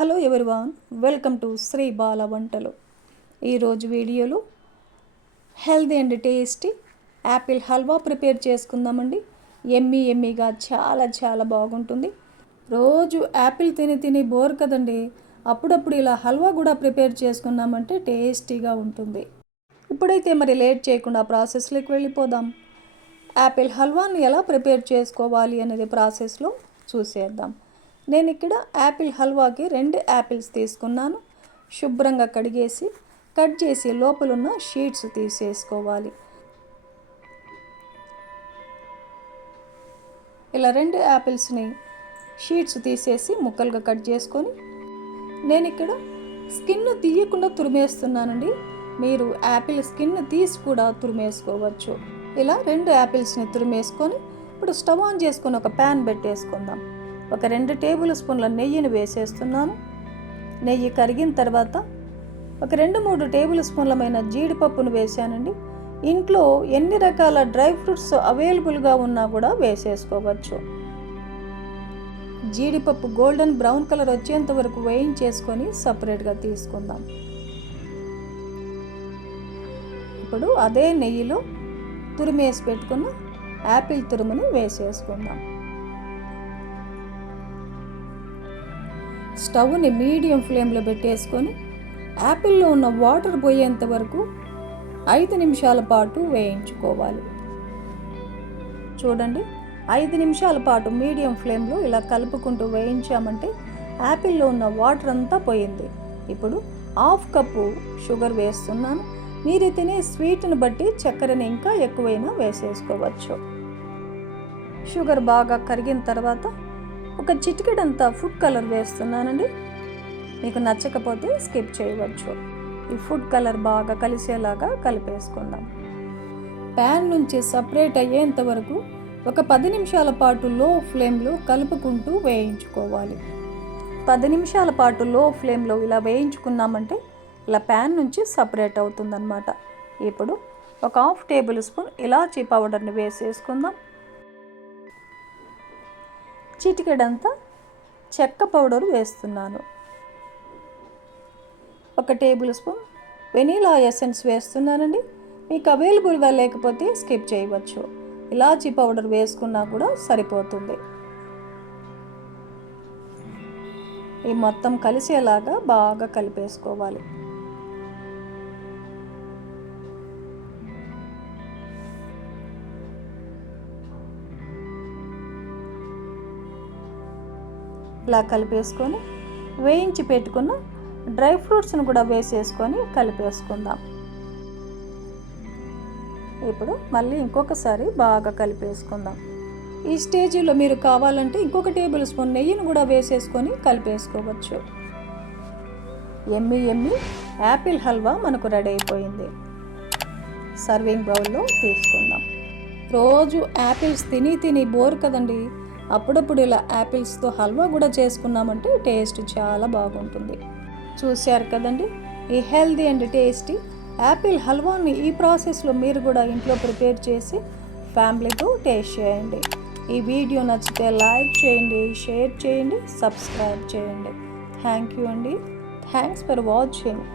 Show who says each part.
Speaker 1: hello everyone welcome to Sri Bala Vantalu ఈరోజు వీడియోలో healthy and tasty apple halwa prepare చేసుకుందామండి ఎమ్మి ఎమ్మిగా చాలా చాలా బాగుంటుంది రోజు యాపిల్ తిని తిని బోర్ కదండి అప్పుడప్పుడు ఇలా హల్వా కూడా ప్రిపేర్ చేసుకున్నామంటే టేస్టీగా ఉంటుంది ఇప్పుడైతే మరి లేట్ చేయకుండా ప్రాసెస్లోకి వెళ్ళిపోదాం యాపిల్ హల్వాని ఎలా ప్రిపేర్ చేసుకోవాలి అనేది ప్రాసెస్లో చూసేద్దాం నేను ఇక్కడ యాపిల్ హల్వాకి రెండు యాపిల్స్ తీసుకున్నాను శుభ్రంగా కడిగేసి కట్ చేసి లోపలున్న షీట్స్ తీసేసుకోవాలి ఇలా రెండు యాపిల్స్ని షీట్స్ తీసేసి ముక్కలుగా కట్ చేసుకొని నేను ఇక్కడ స్కిన్ తీయకుండా తురిమేస్తున్నానండి మీరు యాపిల్ స్కిన్ తీసి కూడా తురిమేసుకోవచ్చు ఇలా రెండు యాపిల్స్ని తురిమేసుకొని ఇప్పుడు స్టవ్ ఆన్ చేసుకొని ఒక ప్యాన్ పెట్టేసుకుందాం ఒక రెండు టేబుల్ స్పూన్ల నెయ్యిని వేసేస్తున్నాను నెయ్యి కరిగిన తర్వాత ఒక రెండు మూడు టేబుల్ స్పూన్లమైన జీడిపప్పును వేసానండి ఇంట్లో ఎన్ని రకాల డ్రై ఫ్రూట్స్ అవైలబుల్గా ఉన్నా కూడా వేసేసుకోవచ్చు జీడిపప్పు గోల్డెన్ బ్రౌన్ కలర్ వచ్చేంత వరకు వేయించేసుకొని సపరేట్గా తీసుకుందాం ఇప్పుడు అదే నెయ్యిలో తురిమేసి పెట్టుకున్న యాపిల్ తురుముని వేసేసుకుందాం స్టవ్ని మీడియం ఫ్లేమ్లో పెట్టేసుకొని యాపిల్లో ఉన్న వాటర్ పోయేంత వరకు ఐదు నిమిషాల పాటు వేయించుకోవాలి చూడండి ఐదు నిమిషాల పాటు మీడియం ఫ్లేమ్లో ఇలా కలుపుకుంటూ వేయించామంటే యాపిల్లో ఉన్న వాటర్ అంతా పోయింది ఇప్పుడు హాఫ్ కప్పు షుగర్ వేస్తున్నాను మీరు తినే స్వీట్ని బట్టి చక్కెరని ఇంకా ఎక్కువైనా వేసేసుకోవచ్చు షుగర్ బాగా కరిగిన తర్వాత ఒక చిటికెడంతా ఫుడ్ కలర్ వేస్తున్నానండి మీకు నచ్చకపోతే స్కిప్ చేయవచ్చు ఈ ఫుడ్ కలర్ బాగా కలిసేలాగా కలిపేసుకుందాం ప్యాన్ నుంచి సపరేట్ అయ్యేంత వరకు ఒక పది నిమిషాల పాటు లో ఫ్లేమ్లో కలుపుకుంటూ వేయించుకోవాలి పది నిమిషాల పాటు లో ఫ్లేమ్లో ఇలా వేయించుకున్నామంటే ఇలా ప్యాన్ నుంచి సపరేట్ అవుతుందన్నమాట ఇప్పుడు ఒక హాఫ్ టేబుల్ స్పూన్ ఇలాచీ పౌడర్ని వేసేసుకుందాం చిటికెడంతా చెక్క పౌడర్ వేస్తున్నాను ఒక టేబుల్ స్పూన్ వెనీలా ఎసెన్స్ వేస్తున్నానండి మీకు అవైలబుల్గా లేకపోతే స్కిప్ చేయవచ్చు ఇలాచీ పౌడర్ వేసుకున్నా కూడా సరిపోతుంది ఈ మొత్తం కలిసేలాగా బాగా కలిపేసుకోవాలి ఇలా కలిపేసుకొని వేయించి పెట్టుకున్న డ్రై ఫ్రూట్స్ని కూడా వేసేసుకొని కలిపేసుకుందాం ఇప్పుడు మళ్ళీ ఇంకొకసారి బాగా కలిపేసుకుందాం ఈ స్టేజీలో మీరు కావాలంటే ఇంకొక టేబుల్ స్పూన్ నెయ్యిని కూడా వేసేసుకొని కలిపేసుకోవచ్చు ఎమ్మి ఎమ్మి యాపిల్ హల్వా మనకు రెడీ అయిపోయింది సర్వింగ్ బౌల్లో తీసుకుందాం రోజు యాపిల్స్ తిని తిని బోరు కదండి అప్పుడప్పుడు ఇలా యాపిల్స్తో హల్వా కూడా చేసుకున్నామంటే టేస్ట్ చాలా బాగుంటుంది చూశారు కదండి ఈ హెల్దీ అండ్ టేస్టీ యాపిల్ హల్వాని ఈ ప్రాసెస్లో మీరు కూడా ఇంట్లో ప్రిపేర్ చేసి ఫ్యామిలీతో టేస్ట్ చేయండి ఈ వీడియో నచ్చితే లైక్ చేయండి షేర్ చేయండి సబ్స్క్రైబ్ చేయండి థ్యాంక్ యూ అండి థ్యాంక్స్ ఫర్ వాచింగ్